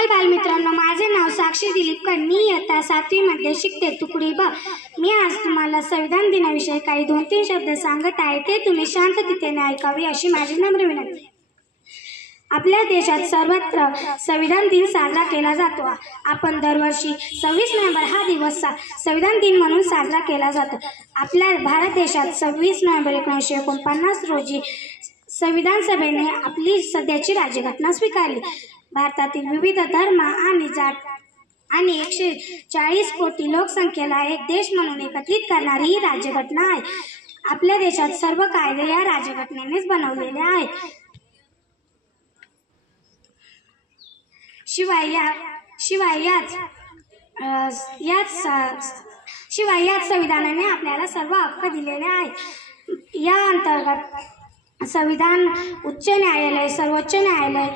नमस्कार बालमित्रांनो, माझे नाव साक्षी दिलीप कर. मी इयत्ता 7वी मध्ये शिकते, तुकडी ब. मी आज तुम्हाला संविधान दिनाविषयी काही 2-3 शब्द सांगत आहे. ते तुम्ही शांततेने ऐकावे अशी माझी नम्र विनंती. आपल्या देशात सर्वत्र संविधान दिन साजरा केला जातो. आपण दरवर्षी 26 नोव्हेंबर हा दिवस संविधान दिन म्हणून साजरा केला जातो. आपल्या भारत देशात 26 नोव्हेंबर 1949 रोजी संविधान सभेने आपली सध्याची राज्यघटना स्वीकारली. भारतातील विविध धर्म आणि जात आणि 140 कोटी लोकसंख्येला एक देश म्हणून एकत्रित करणारी ही राज्यघटना आहे. आपल्या देशात सर्व कायदे या राज्यघटनेनेच बनवलेले आहेत. शिवाय याच संविधानाने आपल्याला सर्व हक्क दिलेले आहेत. या अंतर्गत संविधान, उच्च न्यायालय, सर्वोच्च न्यायालय,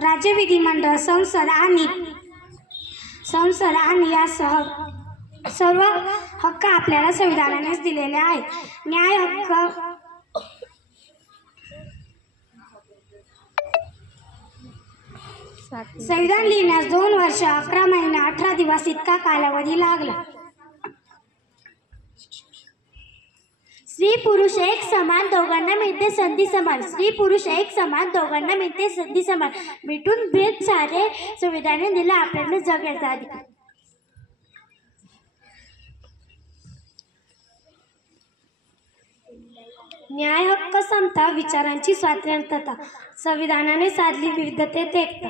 राज्य विधिमंडळ, संसद आणि यासह सर्व हक्क आपल्याला संविधानानेच दिलेले आहेत. न्याय हक्क संविधान लिहिण्यास 2 वर्ष 11 महिने 18 दिवस इतका कालावधी लागला. स्त्री पुरुष एक समान, दोघांना मिळते संधी समान. स्त्री पुरुष एक समान, दोघांना मिळते संधी समान. मिटून भेद सारे संविधानाने दिला आपल्याला जगायचा अधिकार. न्याय हक्क, समता, विचारांची स्वातंत्र्यता, संविधानाने साधली विविधतेत एकता.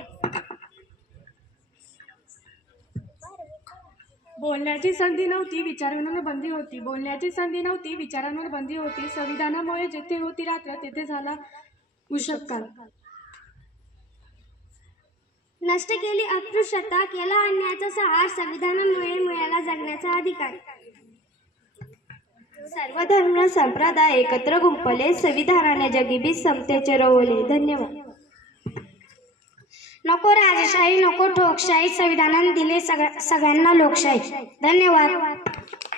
बोलण्याची संधी नव्हती, विचारांवर बंदी होती. बोलण्याची संधी नव्हती, विचारांवर बंदी होती. संविधानामुळे जेथे होती रात्र तेथे झाला उषःकाल. नष्ट केली अस्पृश्यता, केला अन्यायाचा सहार. संविधानामुळे मिळाला जगण्याचा अधिकार. सर्व धर्म संप्रदाय एकत्र गुंपले, संविधानाने जगीबी समतेचे रोवले. धन्यवाद. नको राजशाही, नको ठोकशाही, संविधानाने दिले सगळ्यांना लोकशाही. धन्यवाद.